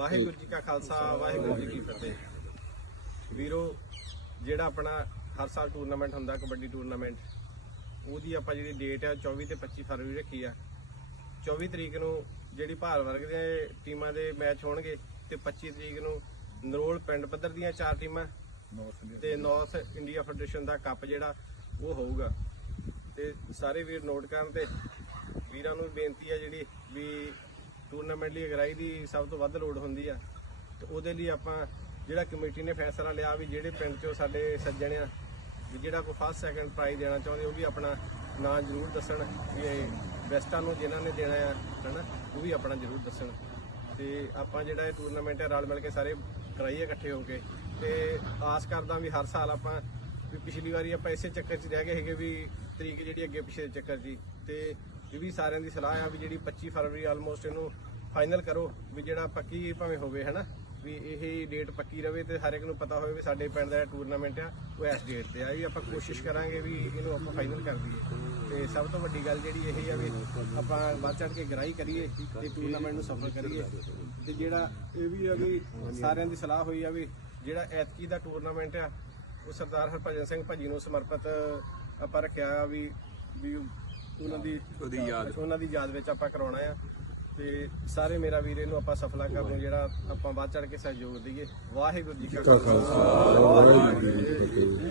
ਵਾਹਿਗੁਰੂ ਜੀ ਕਾ ਖਾਲਸਾ, ਵਾਹਿਗੁਰੂ ਜੀ ਕੀ ਫਤਿਹ। ਵੀਰੋ, ਜਿਹੜਾ ਆਪਣਾ ਹਰ ਸਾਲ ਟੂਰਨਾਮੈਂਟ ਹੁੰਦਾ, ਕਬੱਡੀ ਟੂਰਨਾਮੈਂਟ ਉਹਦੀ ਆਪਾਂ ਜਿਹੜੀ ਡੇਟ ਆ 24 ਤੇ 25 ਫਰਵਰੀ ਰੱਖੀ ਆ। 24 ਤਰੀਕ ਨੂੰ ਜਿਹੜੀ ਭਾਰ ਵਰਗ ਦੇ ਟੀਮਾਂ ਦੇ ਮੈਚ ਹੋਣਗੇ ਤੇ 25 ਤਰੀਕ ਨੂੰ ਨਰੋਲ ਪਿੰਡ ਪੱਧਰ ਦੀਆਂ ਚਾਰ ਟੀਮਾਂ ਤੇ ਨਾਰਥ ਇੰਡੀਆ ਫੈਡਰੇਸ਼ਨ ਦਾ ਕੱਪ ਜਿਹੜਾ, ਉਹ ਹੋਊਗਾ। ਤੇ ਸਾਰੇ ਵੀਰ ਨੋਟ ਕਰਨ ਤੇ ਵੀਰਾਂ ਨੂੰ ਬੇਨਤੀ ਆ ਜਿਹੜੀ ਵੀ ਟੂਰਨਾਮੈਂਟ ਲਈ ਅਗਰਾਈ ਦੀ ਸਭ ਤੋਂ ਵੱਧ ਲੋੜ ਹੁੰਦੀ ਆ। ਤੇ ਉਹਦੇ ਲਈ ਆਪਾਂ ਜਿਹੜਾ ਕਮੇਟੀ ਨੇ ਫੈਸਲਾ ਲਿਆ ਵੀ ਜਿਹੜੇ ਪਿੰਡ ਚੋਂ ਸਾਡੇ ਸੱਜਣ ਆ, ਵੀ ਜਿਹੜਾ ਕੋਈ ਫਸਟ ਸੈਕੰਡ ਪ੍ਰਾਈਜ਼ ਦੇਣਾ ਚਾਹੁੰਦੇ, ਉਹ ਵੀ ਆਪਣਾ ਨਾਂ ਜ਼ਰੂਰ ਦੱਸਣ ਵੀ ਇਹ ਬੈਸਟਾਂ ਨੂੰ ਜਿਨ੍ਹਾਂ ਨੇ ਦੇਣਾ ਆ, ਹਨਾ, ਉਹ ਵੀ ਆਪਣਾ ਜ਼ਰੂਰ ਦੱਸਣ। ਤੇ ਆਪਾਂ ਜਿਹੜਾ ਇਹ ਟੂਰਨਾਮੈਂਟ ਹੈ ਰਲ ਮਿਲ ਕੇ ਸਾਰੇ ਕਰਾਈਏ ਇਕੱਠੇ ਹੋ ਕੇ। ਤੇ ਆਸ ਕਰਦਾ ਵੀ ਹਰ ਸਾਲ ਆਪਾਂ ਵੀ ਪਿਛਲੀ ਵਾਰੀ ਆਪਾਂ ਇਸੇ ਚੱਕਰ 'ਚ ਰਹਿ ਗਏ ਹੈਗੇ ਵੀ ਤਰੀਕ ਜਿਹੜੀ ਅੱਗੇ ਪਿਛਲੇ ਚੱਕਰ ਦੀ ਤੇ ਇਹ ਵੀ ਸਾਰਿਆਂ ਦੀ ਸਲਾਹ ਆ ਵੀ ਜਿਹੜੀ 25 ਫਰਵਰੀ ਆਲਮੋਸਟ ਇਹਨੂੰ ਫਾਈਨਲ ਕਰੋ ਵੀ ਜਿਹੜਾ ਪੱਕੀ ਭਾਵੇਂ ਹੋਵੇ, ਹਨਾ? ਵੀ ਇਹ ਡੇਟ ਪੱਕੀ ਰਵੇ ਤੇ ਹਰ ਇੱਕ ਨੂੰ ਪਤਾ ਹੋਵੇ ਵੀ ਸਾਡੇ ਪਿੰਡ ਦਾ ਟੂਰਨਾਮੈਂਟ ਆ, ਉਹ ਇਸ ਡੇਟ ਤੇ ਆ। ਵੀ ਆਪਾਂ ਕੋਸ਼ਿਸ਼ ਕਰਾਂਗੇ ਵੀ ਇਹਨੂੰ ਆਪਾਂ ਫਾਈਨਲ ਕਰ ਦਈਏ। ਤੇ ਸਭ ਤੋਂ ਵੱਡੀ ਗੱਲ ਜਿਹੜੀ ਇਹ ਆ ਵੀ ਆਪਾਂ ਵੱਧ ਚੜ ਕੇ ਗਰਾਈ ਕਰੀਏ ਤੇ ਟੂਰਨਾਮੈਂਟ ਨੂੰ ਸਫਲ ਕਰੀਏ। ਤੇ ਜਿਹੜਾ ਇਹ ਵੀ ਆ ਵੀ ਸਾਰਿਆਂ ਦੀ ਸਲਾਹ ਹੋਈ ਆ ਵੀ ਜਿਹੜਾ ਐਤਕੀ ਦਾ ਟੂਰਨਾਮੈਂਟ ਆ ਉਹ ਸਰਦਾਰ ਹਰਭਜਨ ਸਿੰਘ ਭਾਜੀ ਨੂੰ ਸਮਰਪਿਤ ਆਪਾਂ ਰੱਖਿਆ ਵੀ ਵੀ ਉਹਨਾਂ ਦੀ ਉਹਦੀ ਯਾਦ। ਉਹਨਾਂ ਦੀ ਯਾਦ ਵਿੱਚ ਆਪਾਂ ਕਰਾਉਣਾ ਆ। ਤੇ ਸਾਰੇ ਮੇਰਾ ਵੀਰੇ ਨੂੰ ਆਪਾਂ ਸਫਲਾ ਕਰਨ ਨੂੰ ਜਿਹੜਾ ਆਪਾਂ ਵੱਧ ਚੜ ਕੇ ਸਹਿਯੋਗ ਦਈਏ। ਵਾਹਿਗੁਰੂ ਜੀ ਕਾ ਖਾਲਸਾ। ਵਾਹਿਗੁਰੂ ਜੀ ਕੀ ਫਤਿਹ।